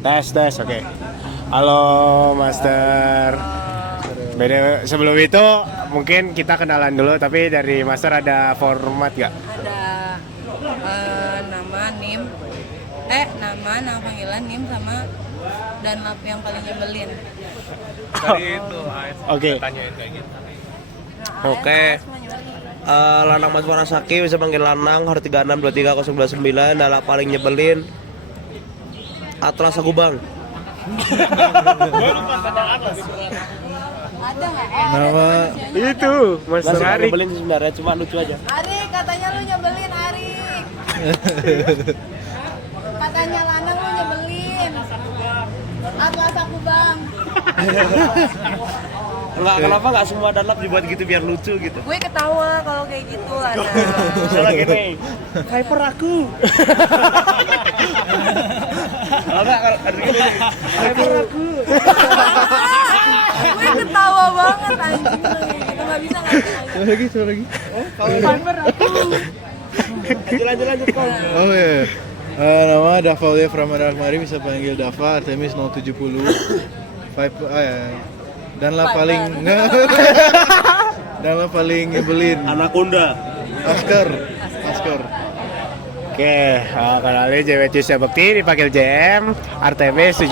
Tes, oke. Halo, Master. Beda sebelum itu mungkin kita kenalan dulu, tapi dari Master ada format gak? Ada nama NIM, nama panggilan NIM sama dan lap yang paling nyebelin. Tadi itu Oke. tanyain kayak gitu. Oke. Lanang Mas Warasaki bisa panggil Lanang Har 3623029 adalah paling nyebelin. Atlas aku bang. Ada nggak? Nama Itu, Master Nggak Ari. nyebelin sih sebenarnya, cuma lucu aja. Ari, katanya lu nyebelin Ari. Katanya Lanang lu nyebelin. Atlas aku bang. Kenapa nggak semua danlap dibuat gitu biar lucu gitu? Gue ketawa kalau kayak gitu Lanang. Misalnya gini, Hyper aku. Kalau nggak ada gini, Hyper aku. Gue ketawa banget anjing lu kayak gitu. Nggak bisa nggak. coba lagi. Hyper aku. Lanjut kau. Oh iya. Nama Dava Pramana Akmari bisa panggil Dava Artemis 070. Danlap paling Danlap paling nyebelin. Anaconda. Asker. Oke, kenalin JW Cisya Bekti dipanggil JM Artemis 17.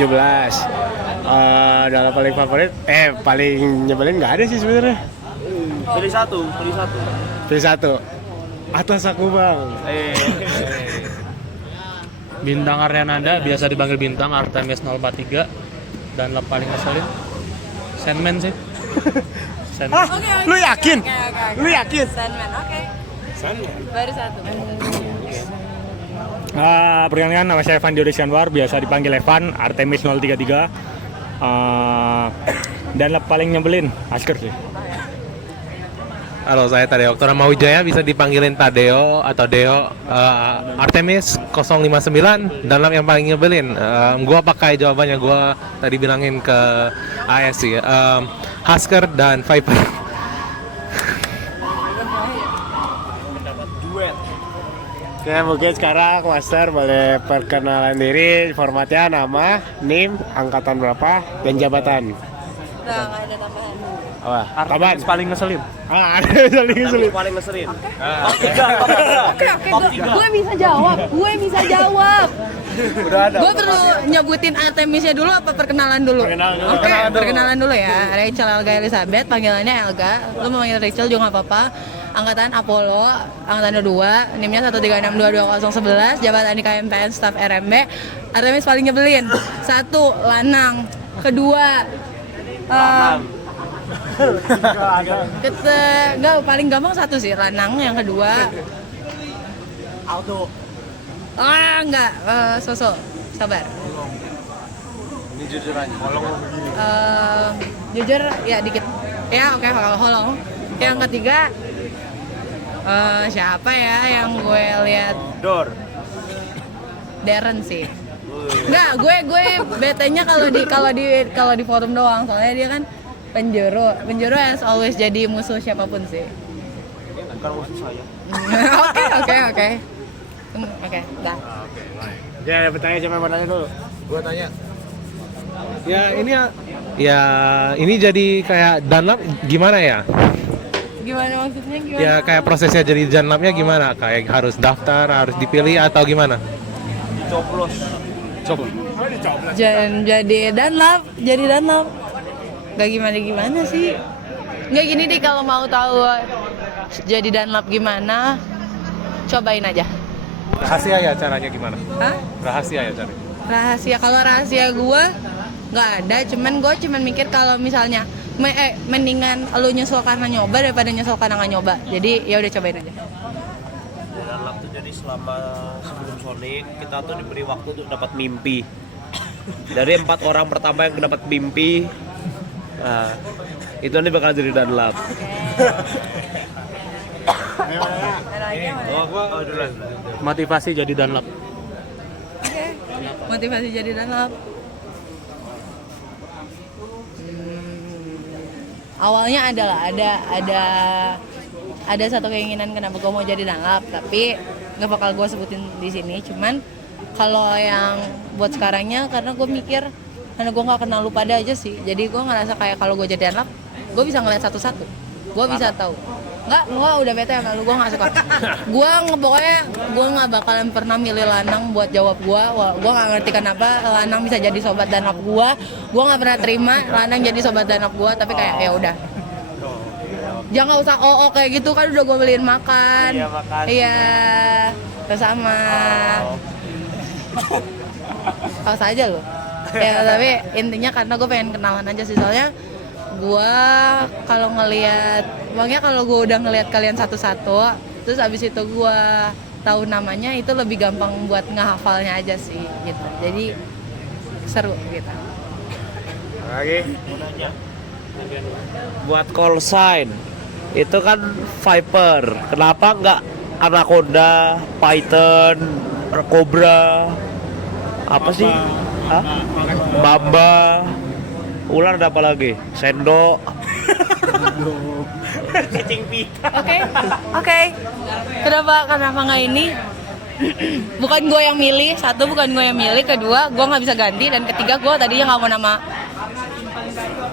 Dalam paling favorit, paling nyebelin nggak ada sih sebenarnya. Pilih satu. Pilih satu. Atas aku bang. Bintang Aryananda biasa dipanggil Bintang Artemis 043 dan lap paling ngeselin Sandman sih. Sandman. Oke. Lu yakin? Oke. Lu yakin? Sandman, oke. Baru satu. Perkenalkan nama saya Evan Diodis Anwar, biasa dipanggil Evan, Artemis 033. Dan lap paling nyebelin Asker sih. Halo, saya Tadeo Oktora Mawijaya, bisa dipanggilin Tadeo atau Deo. Artemis 059 dan lap yang paling nyebelin. Gua pakai jawabannya gua tadi bilangin ke AS sih. Husker dan Viper. Oke, mungkin sekarang Master boleh perkenalan diri, formatnya nama, NIM, angkatan berapa, dan jabatan. Udah nggak ada tambahan. Apa? Kapan? Artemis paling ngeselin. Ada saling sulit. Paling ngeselin. Oke, gue bisa jawab. Udah ada. Gue perlu nyebutin Artemisnya dulu apa perkenalan dulu? Oke, perkenalan dulu ya. Rachel Elga Elizabeth, panggilannya Elga. Lu mau manggil Rachel juga nggak apa-apa. Angkatan Apollo, angkatan 22, NIM-nya 136222011, jabatan di KMPN, staf RMB. Artemis paling nyebelin. 1. Lanang. Kedua, enggak, paling gampang 1 sih, Lanang. Yang kedua Aldo. enggak, Soso. Sabar. Ini jujur aja. Jujur ya dikit. Ya oke, holong. Yang ketiga siapa ya yang gue lihat? Dor. Darren sih. Enggak, gue betenya kalau di forum doang, soalnya dia kan penjuru as always jadi musuh siapapun sih. Bukan musuh saya. Oke. Oke, dah. Ya, ada pertanyaan, siapa yang mau nanya dulu? Gua tanya. Ini jadi kayak danlap gimana ya? Gimana maksudnya gimana? Ya kayak prosesnya jadi danlapnya gimana? Kayak harus daftar, harus dipilih atau gimana? Coplos. Jadi danlap. Gak gimana sih. Nggak gini deh, kalau mau tahu jadi danlap gimana, cobain aja. Rahasia ya caranya gimana? Hah? Rahasia ya caranya. Rahasia, kalau rahasia gue nggak ada, cuman mikir kalau misalnya mendingan lu nyesel karena nyoba daripada nyesel karena nggak nyoba. Jadi ya udah cobain aja. Danlap tuh jadi selama sebelum Sonic kita tuh diberi waktu untuk dapat mimpi. Dari 4 orang pertama yang dapat mimpi, nah, itu nanti bakal jadi danlap. Duluan. Motivasi jadi danlap. Oke. Motivasi jadi danlap. Awalnya ada satu keinginan kenapa gue mau jadi danlap, tapi nggak bakal gue sebutin di sini. Cuman Kalau yang buat sekarangnya karena gue mikir karena gue nggak kenal lu pada aja sih, jadi gue ngerasa kayak kalau gue jadi anak gue bisa ngeliat satu-satu, gue bisa tahu. Nggak udah bete sama lu, gue nggak suka. Pokoknya gue nggak bakalan pernah milih lanang buat jawab gue. Gue nggak ngerti kenapa lanang bisa jadi sobat danap gue nggak pernah terima lanang jadi sobat danap gue, tapi kayak ya udah. Jangan usah kayak gitu kan udah gue beliin makan. Iya, makasih. Iya, bersama. Awas aja lo. Ya tapi intinya karena gue pengen kenalan aja sih, soalnya gue kalau ngelihat, makanya kalau gue udah ngelihat kalian satu-satu, terus abis itu gue tahu namanya, itu lebih gampang buat ngehafalnya aja sih gitu. Jadi seru gitu. Lagi. Buat call sign itu kan Viper, kenapa nggak Anaconda, Python, Cobra, apa sih? Hah? Mamba, ular ada apa lagi? Sendok. Oke. Kenapa nggak ini? Bukan gue yang milih, satu bukan gue yang milih, kedua gue nggak bisa ganti, dan ketiga gue tadinya nggak mau nama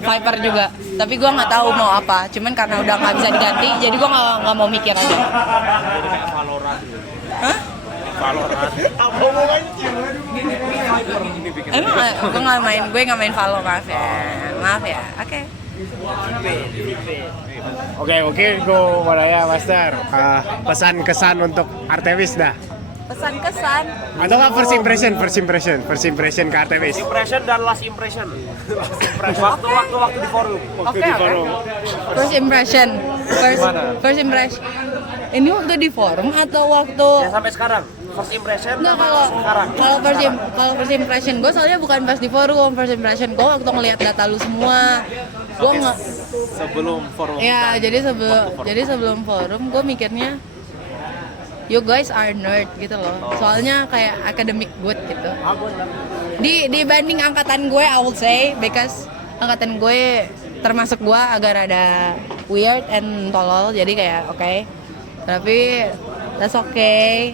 Viper juga, tapi gue nggak tahu mau apa. Cuman karena udah nggak bisa diganti, jadi gue nggak mau mikir aja. Jadi kayak Valorant gitu. Hah? Valorant. Emang gue nggak main Valo, maaf ya. Oke. Oke, mungkin gue mau nanya Master, pesan kesan untuk Artemis dah. Pesan kesan. Atau nggak first impression ke Artemis. Impression dan last impression. Waktu di forum. Oke. First impression. Ini waktu di forum atau waktu? Ya sampai sekarang. First impression. Enggak, sekarang. kalau first impression gue soalnya bukan pas di forum. First impression gue waktu ngelihat data lu semua. Gue nggak. Sebelum forum. Ya, jadi sebelum forum gue mikirnya you guys are nerd gitu loh. Soalnya kayak academic good gitu. Dibanding angkatan gue, I would say, because angkatan gue termasuk gue agak rada weird and tolol, jadi kayak oke. Tapi that's okay.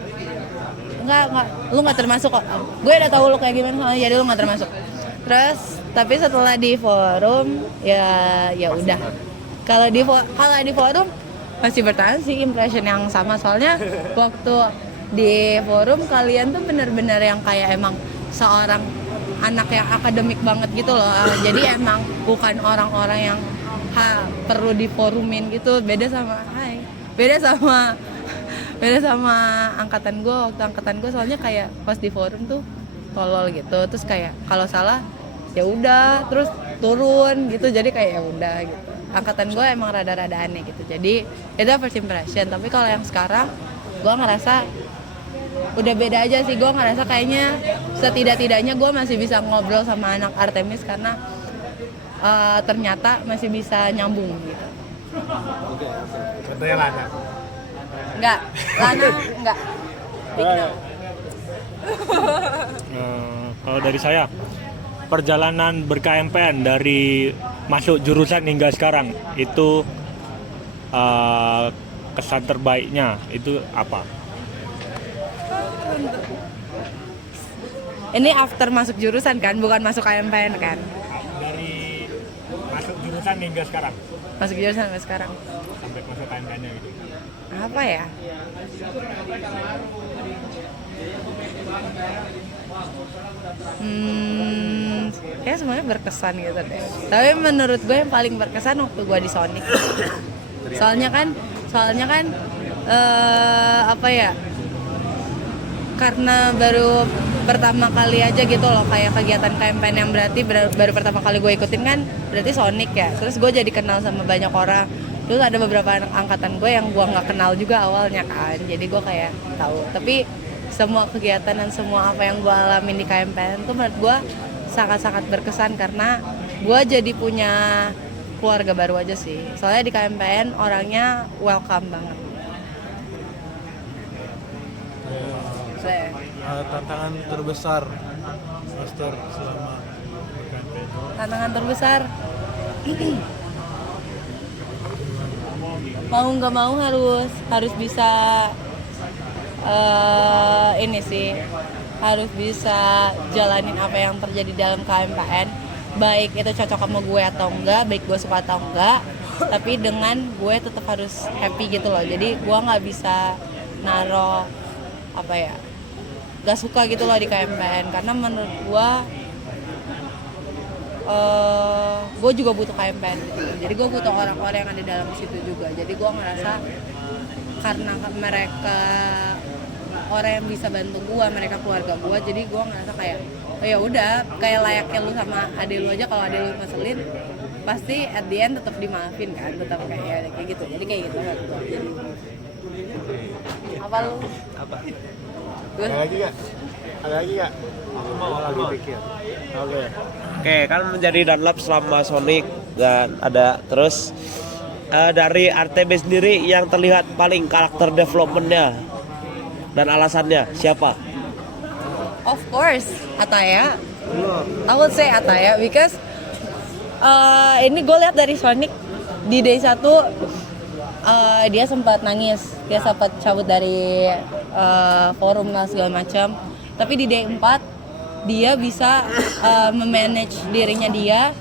Enggak, lu nggak termasuk kok. Gue udah tahu lu kayak gimana, jadi lu nggak termasuk. Terus tapi setelah di forum ya udah. Kalau di forum masih bertahan sih impression yang sama, soalnya waktu di forum kalian tuh benar-benar yang kayak emang seorang anak yang akademik banget gitu loh. Jadi emang bukan orang-orang yang perlu diforumin gitu. Beda sama angkatan gue. Waktu angkatan gue soalnya kayak pas di forum tuh tolol gitu. Terus kayak kalau salah ya udah terus turun gitu. Jadi kayak ya udah gitu. Angkatan gue emang rada-rada aneh gitu, jadi itu first impression. Tapi kalau yang sekarang gue ngerasa udah beda aja sih. Gue ngerasa kayaknya setidak-tidaknya gue masih bisa ngobrol sama anak Artemis karena ternyata masih bisa nyambung gitu. Contohnya Lana. Enggak. Kalau dari saya, perjalanan ber-KMPN dari masuk jurusan hingga sekarang itu kesan terbaiknya itu apa? Ini after masuk jurusan kan, bukan masuk KMPN kan? Dari masuk jurusan hingga sekarang, Masuk jurusan sampai sekarang. sampai masuk KMPN-nya gitu. Apa ya? Ya semuanya berkesan gitu deh. Tapi menurut gue yang paling berkesan waktu gue di Sonic. Soalnya kan apa ya? Karena baru pertama kali aja gitu loh kayak kegiatan KMPN yang berarti baru pertama kali gue ikutin kan berarti Sonic ya. Terus gue jadi kenal sama banyak orang. Terus ada beberapa anak angkatan gue yang gue nggak kenal juga awalnya kan. Jadi gue kayak tahu. Tapi semua kegiatan dan semua apa yang gue alamin di KMPN tuh menurut gue sangat-sangat berkesan karena gue jadi punya keluarga baru aja sih. Soalnya di KMPN orangnya welcome banget. Tantangan terbesar Master selama berKMPN. Tantangan terbesar mau nggak mau harus bisa ini sih harus bisa jalanin apa yang terjadi dalam KMPN, baik itu cocok sama gue atau enggak, baik gue suka atau enggak, tapi dengan gue tetap harus happy gitu loh. Jadi gue nggak bisa naro apa ya, gak suka gitu loh di KMPN, karena menurut gue juga butuh KMPN gitu. Jadi gue butuh orang-orang yang ada dalam situ juga. Jadi gue ngerasa karena mereka orang yang bisa bantu gue, mereka keluarga gue, jadi gue ngerasa kayak oh ya udah, kayak layaknya lu sama adek lu aja, kalau adek lu ngeselin pasti at the end tetap dimaafin kan, tetap kayak gitu. Jadi kayak gitu kan gue. Jadi apa lu? Apa? Ada lagi nggak? Ada lagi nggak? Mau lagi pikir. Oke, kan menjadi Dunlop selama Sonic dan ada terus dari RTB sendiri yang terlihat paling karakter developmentnya dan alasannya siapa? Of course, Ataya. I would say Ataya because ini gue lihat dari Sonic di day 1 dia sempat nangis, dia sempat cabut dari forum lah segala macam. Tapi di day 4 dia bisa memanage dirinya dia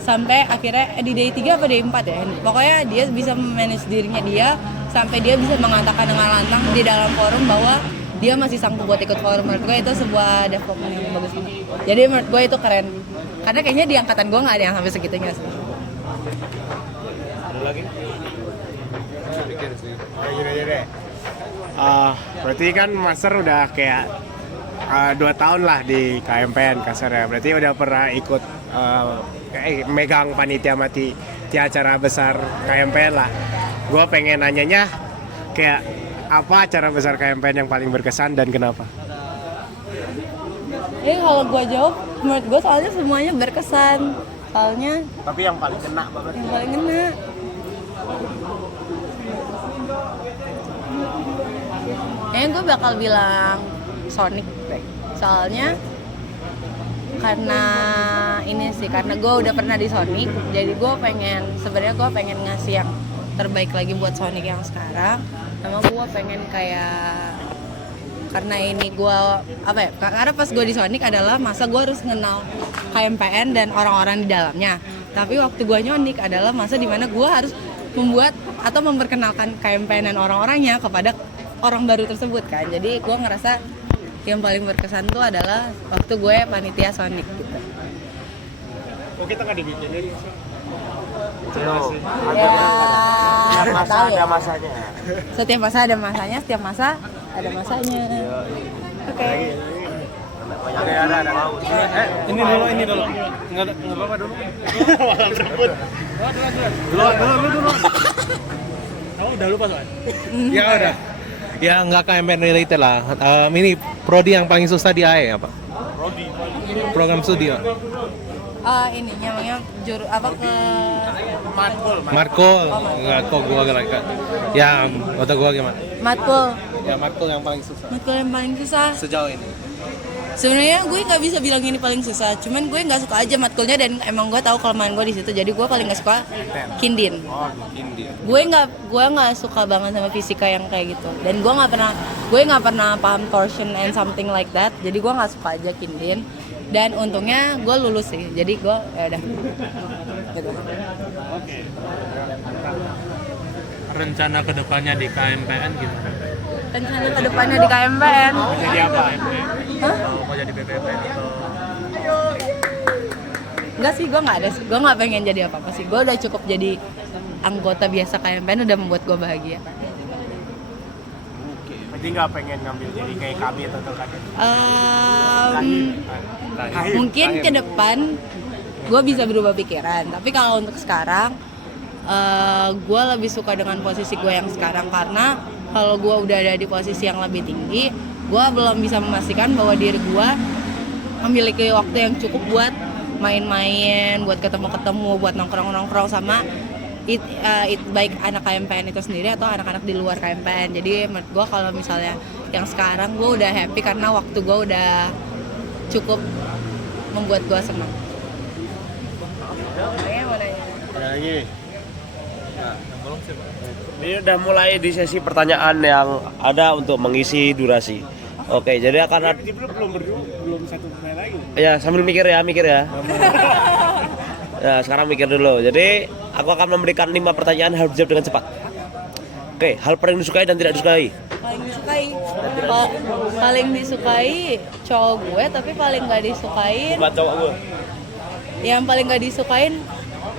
sampai akhirnya di day 3 apa day 4 ya. Pokoknya dia bisa memanage dirinya dia sampai dia bisa mengatakan dengan lantang di dalam forum bahwa dia masih sanggup buat ikut forum. Menurut gue itu sebuah development yang bagus banget. Jadi menurut gue itu keren. Karena kayaknya di angkatan gue nggak ada yang sampai segitunya sih. Ada lagi? gini aja deh. Berarti kan Master udah kayak 2 tahun lah di KMPN kasarnya. Berarti udah pernah ikut megang panitia mati di acara besar KMPN lah. Gue pengen nanyanya kayak apa acara besar KMPN yang paling berkesan dan kenapa? Kalau gue jawab, menurut gue soalnya semuanya berkesan. Soalnya Tapi yang paling kena banget. yang paling kena gue bakal bilang Sonic deh. Soalnya karena ini sih, karena gue udah pernah di Sonic, jadi gue pengen ngasih yang terbaik lagi buat Sonic yang sekarang. Sama gue pengen kayak, karena ini gue karena pas gue di Sonic adalah masa gue harus kenal KMPN dan orang-orang di dalamnya. Tapi waktu gue nyonik adalah masa dimana gue harus membuat atau memperkenalkan KMPN dan orang-orangnya kepada orang baru tersebut kan. Jadi gue ngerasa yang paling berkesan tuh adalah waktu gue panitia Sonic gitu. Oh, kita nggak dibikinin. Nggak tahu ya. Ada masanya. Setiap masa ada masanya, setiap masa ada masanya. Oke. Ada. Ini dulu. Nggak apa-apa dulu. Malah berebut. Dulu. Kamu udah lupa soalnya? Ya udah. Ya nggak KMPN related lah. Ini prodi yang paling susah di AE apa? Program studi. Ini namanya Markul. Enggak kok gua gak. Ya, kata gua gimana? matkul. Ya Markul yang paling susah Matkul yang paling susah. sejauh ini. Sebenarnya gue nggak bisa bilang ini paling susah, cuman gue nggak suka aja matkulnya dan emang gue tahu kelemahan gue di situ, jadi gue paling nggak suka Kindin. Gue nggak suka banget sama fisika yang kayak gitu, dan gue nggak pernah paham torsion and something like that, jadi gue nggak suka aja Kindin. Dan untungnya gue lulus sih, jadi gue ya udah. Gitu. Rencana kedepannya di KMPN gitu. Rencana kedepannya di KMPN. Jadi apa? Hah? Mau jadi BPP atau? Enggak sih, gue nggak ada sih. Gue nggak pengen jadi apa-apa sih. Gue udah cukup jadi anggota biasa KMPN udah membuat gue bahagia. Berarti nggak pengen ngambil jadi kayak kami atau kan? Mungkin ke depan gue bisa berubah pikiran. Tapi kalau untuk sekarang, gue lebih suka dengan posisi gue yang sekarang, karena kalau gue udah ada di posisi yang lebih tinggi, gue belum bisa memastikan bahwa diri gue memiliki waktu yang cukup buat main-main, buat ketemu-ketemu, buat nongkrong-nongkrong sama baik anak KMPN itu sendiri atau anak-anak di luar KMPN. Jadi menurut gue kalau misalnya yang sekarang gue udah happy karena waktu gue udah cukup membuat gue senang. Kayaknya mau nanya. Ada lagi. Ini udah mulai di sesi pertanyaan yang ada untuk mengisi durasi. Oke, jadi akan ada belum satu pemain lagi. ya sambil mikir ya. Nah, sekarang mikir dulu. Jadi, aku akan memberikan 5 pertanyaan harus dijawab dengan cepat. Oke, hal paling disukai dan tidak disukai. Paling disukai cowok gue, tapi paling nggak disukain Buat cowok gue. yang paling nggak disukain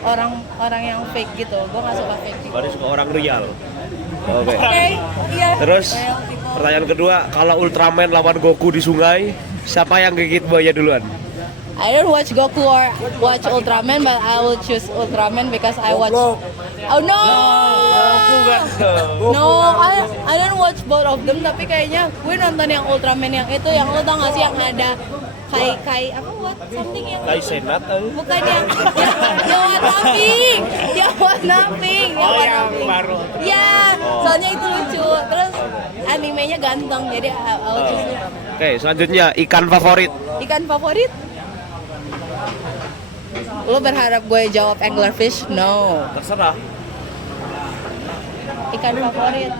orang yang fake gitu. Gue nggak suka fake gitu. Baru suka orang real. Oke. Iya. Terus pertanyaan kedua, kalau Ultraman lawan Goku di sungai, siapa yang gigit buaya duluan? I don't watch Goku or watch Ultraman, but I will choose Ultraman because I watch. Oh no! No, I don't watch both of them. Tapi kayaknya gue nonton yang Ultraman yang itu, yang lo tau gak sih yang ada kai apa what something yang Kai Senat. bukan yang warna pink, yang warna pink. Baru. Ya, soalnya itu lucu. Terus animenya ganteng, jadi I'll choose Ultraman. Oke, selanjutnya ikan favorit. Ikan favorit? Lo berharap gue jawab anglerfish? No. Terserah. Ikan favorit?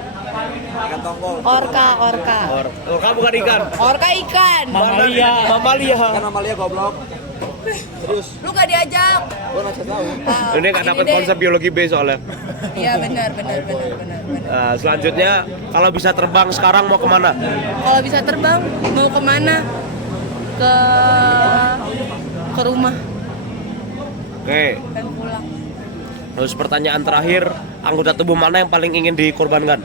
Orca. Orca bukan ikan. Orca ikan. Mamalia. Lu gak diajak. Ini nggak dapat konsep biologi B soalnya. Iya benar. Nah, selanjutnya kalau bisa terbang sekarang mau kemana? Kalau bisa terbang, mau kemana? Ke rumah Oke. dan pulang. Terus pertanyaan terakhir, anggota tubuh mana yang paling ingin dikorbankan?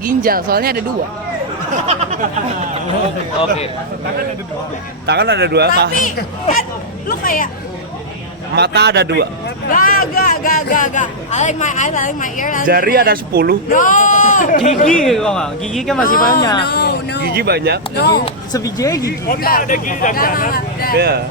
Ginjal, soalnya ada 2. Oke. Tangan ada 2. Tapi kan lu kayak Mata ada 2. Gak. I like my eyes, I like my ear. Jari ada 10. No. Gigi kok nggak? Gigi kan masih banyak. No. Gigi banyak. No. Sebiji gigi. Ada gigi dan kanan. Ya.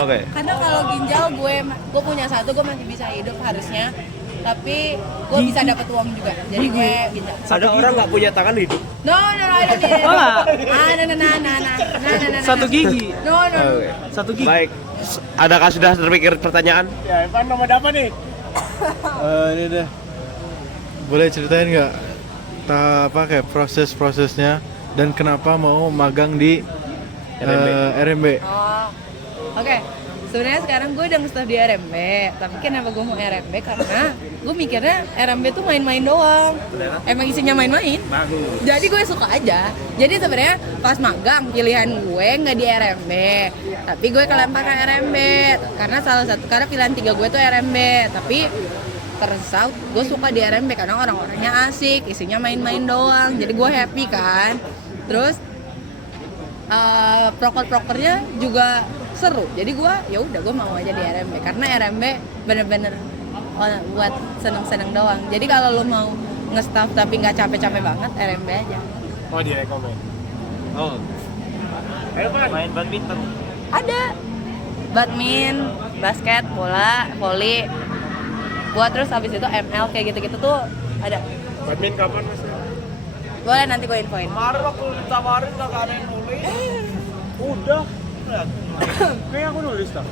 Oke. Karena kalau ginjal gue punya 1, gue masih bisa hidup harusnya. Tapi gue bisa dapat uang juga. Jadi gue bisa. Ada orang nggak punya tangan hidup. No, I don't need it. Oh, nggak? Nah. 1 gigi. No. Oke. 1 gigi. Baik. Adakah sudah terpikir pertanyaan? Ya, Evan nomor apa nih? Ini deh. Boleh ceritain nggak kayak proses-prosesnya dan kenapa mau magang di RMB? Oh, oke. Sebenarnya sekarang gue udah nge-staff di RMB. Tapi kenapa gue mau RMB? Karena gue mikirnya RMB tuh main-main doang. Emang isinya main-main. Jadi gue suka aja. Jadi sebenarnya pas magang pilihan gue nggak di RMB, tapi gue kelempar ke RMB. Karena pilihan 3 gue tuh RMB. Tapi terus gue suka di RMB karena orang-orangnya asik, isinya main-main doang. Jadi gue happy kan. Terus proker-prokernya juga seru. Jadi gue mau aja di RMB karena RMB bener-bener buat seneng-seneng doang. Jadi kalau lo mau nge-staff tapi nggak capek-capek banget, RMB aja. Oh, direkomend. Oh. Main badminton. Ada badminton, basket, bola, voli. Buat terus habis itu ML kayak gitu-gitu tuh ada. Badminton kapan Mas? Boleh nanti gue infoin. Kemarin waktu ditawarin nggak ada yang nulis. Udah. Kayak aku nulis tak.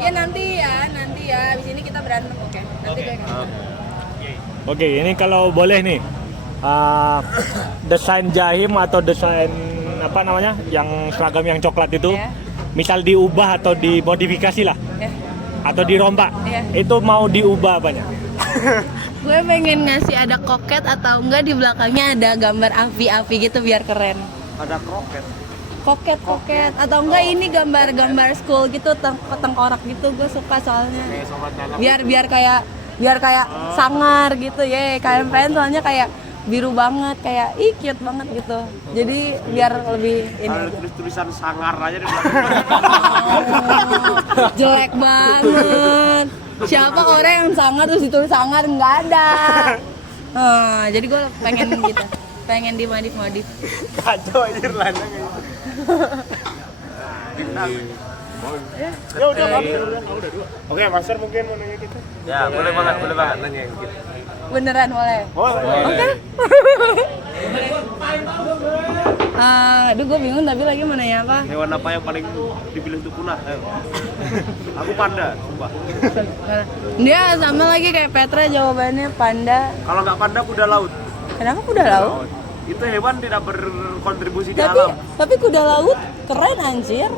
Ya nanti ya. Abis ini kita berantem, oke? Nanti gue kasih. Oke, ini kalau boleh nih, desain jahim atau desain apa namanya, yang seragam yang coklat itu, Ya. misal diubah atau dimodifikasi lah, Ya. atau dirombak, Ya. itu mau diubah apanya? Gue pengen ngasih ada koket atau enggak di belakangnya ada gambar api-api gitu biar keren. Ada kroket. Koket atau enggak ini gambar school gitu tengkorak gitu, gue suka soalnya. Biar kayak sangar gitu ya. KMPN soalnya kayak biru banget, kayak cute banget gitu. Jadi biar lebih ini. Ada aja. tulisan sangar aja di belakang. Jelek banget. Siapa orang yang sangar terus ditulis sangar? Nggak ada. Jadi gue pengen gitu, pengen dimodif. Kacau aja lanang gitu. Ya udah, udah 2. Oke, Master mungkin mau nanya kita. Ya, boleh banget nanya gitu. Beneran boleh? Boleh. Oke. Aduh gue bingung tapi lagi mau nanya apa. Hewan apa yang paling dibilang tuh punah? Ayo. Aku panda, sumpah. Dia sama lagi kayak Petra jawabannya panda. Kalau nggak panda, kuda laut. Kenapa kuda laut? Itu hewan tidak berkontribusi di Tapi alam. kuda laut keren anjir.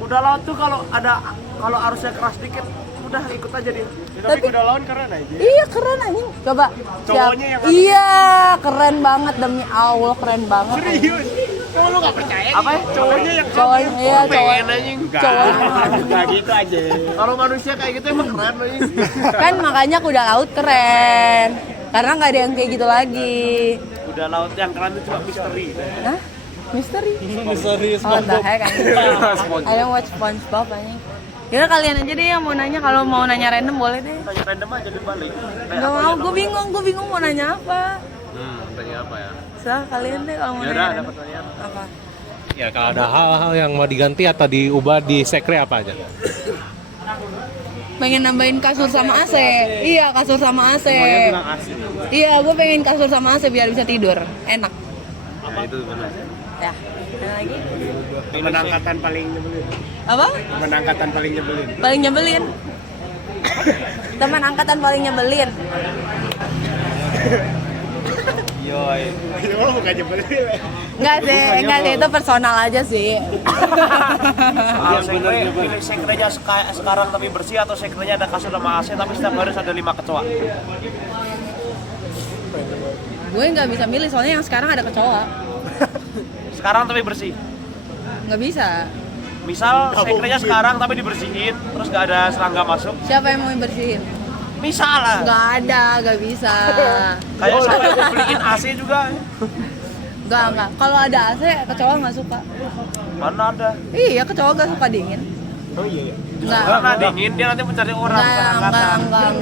Kuda laut tuh kalau arusnya keras dikit, udah ikut aja dia. Tapi kuda laut keren aja. Iya keren anjing. Coba. Cowoknya yang Iya keren banget demi Allah keren banget. Serius? Kamu lu gak percaya? Apa ya? Cowoknya yang Cowoknya iya cowok. anjing. Enggak gitu aja. Kalau manusia kayak gitu emang keren loh. Kan makanya kuda laut keren. Karena nggak ada yang kayak gitu lagi. Kuda laut yang keren itu cuma misteri. Hah? Misteri? Misteri Oh, the heck anjing. I don't watch SpongeBob anjing. Yaudah kalian aja deh yang mau nanya. Kalau mau nanya random boleh deh. Tanya random aja dibalik. Gak mau, gue bingung mau nanya apa. Tanya apa ya? Soal kalian deh kalau mau nanya random. Apa? Ya kalau ada hal-hal yang mau diganti atau diubah di sekre apa aja? Pengen nambahin kasur sama AC. Iya, kasur sama AC. Iya, gue pengen kasur sama AC biar bisa tidur. Enak. Ya itu benar. Ya. Ada lagi? Menangkatan paling nyebelin. Apa? Menangkatan paling nyebelin. Paling nyebelin. Teman angkatan paling nyebelin. Yoi. Oh, bukan nyebelin. Enggak sih, itu personal aja sih. Sekrenya sekarang tapi bersih atau sekrenya ada kasur sama AC tapi setiap hari ada 5 kecoa. Gue nggak bisa milih soalnya yang sekarang ada kecoa. Sekarang tapi bersih. Nggak bisa. Misal sekrenya sekarang tapi dibersihin terus nggak ada serangga masuk. Siapa yang mau bersihin? Misal lah. Nggak ada, nggak bisa. Kayak sampai aku beliin AC juga. Nggak. Kalau ada AC, kecoa nggak suka. Mana ada? Iya, kecoa nggak suka dingin. Oh iya. Nggak. Karena dingin dia nanti mencari orang. Enggak.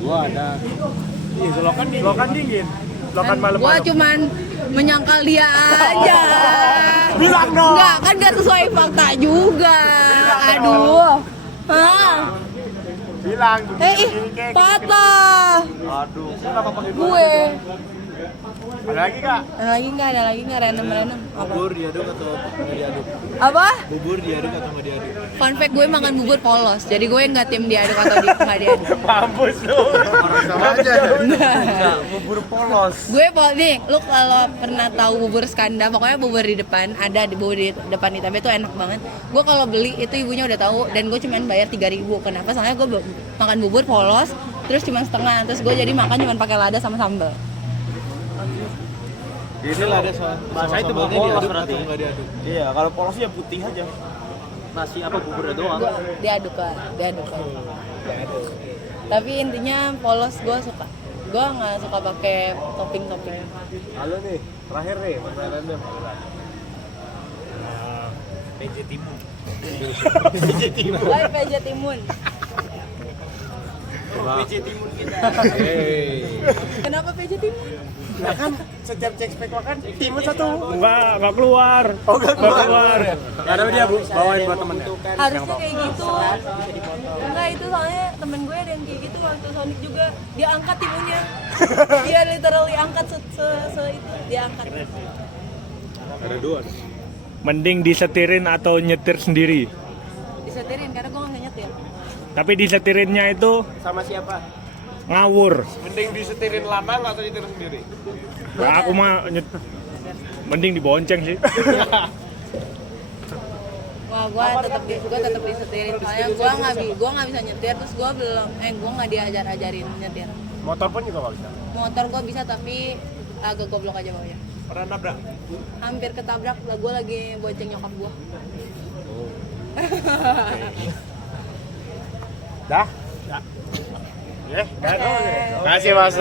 Gua ada. Iya, selokan dingin. Selokan malam. Gua cuman menyangkal dia aja. Bilang dong. Enggak, kan nggak sesuai fakta juga. Aduh. Hah? Bilang. Patah. Aduh, kenapa pakai Gue. Ada lagi Kak? Ada lagi nggak random. Apa? Bubur diaduk atau nggak diaduk? Apa? Bubur diaduk atau nggak diaduk? Fun fact, gue makan bubur polos. Jadi gue nggak tim diaduk atau nggak diaduk. Mampus lu. Sama aja. bubur polos. Gue nih, lu kalau pernah tahu bubur Skanda, pokoknya bubur di depan, ada di bubur di depan ITB itu enak banget. Gue kalau beli itu ibunya udah tahu dan gue cuman bayar 3.000. Kenapa? Soalnya gue makan bubur polos, terus cuma setengah, terus gue jadi makan cuma pakai lada sama sambal. Ini lah ada sama itu sambalnya polos diaduk berarti. atau nggak diaduk? Iya, kalau polosnya putih aja. Nasi apa buburnya doang. Gue diaduk lah. Tapi intinya polos gue suka. Gue nggak suka pakai topping. Halo nih, terakhir nih random. PJ Timun. Why PJ Timun? PJ Timun kita. Kenapa PJ Timun? Nah kan setiap cek spek makan timun satu. Enggak keluar. Oh enggak keluar. Ada dia bawain buat temennya. Harusnya kayak gitu. Enggak, itu soalnya temen gue ada yang kayak gitu waktu Sonic juga. Dia angkat timunnya. Dia literally angkat se itu. Dia angkat. Ada dua. Mending disetirin atau nyetir sendiri. Disetirin karena gue nggak nyetir. Tapi disetirinnya itu Sama siapa? ngawur. Mending disetirin lanang atau nyetir sendiri? Nah, aku mah mending dibonceng sih. Wah, gue tetap disetirin. Soalnya gue nggak bisa nyetir. Terus gue nggak diajarin nyetir. Motor pun juga nggak bisa. Motor gue bisa tapi agak goblok aja bawanya. Pernah nabrak? Hampir ketabrak lah, gue lagi bonceng nyokap gue. Dah? Ya. Terima kasih Mas.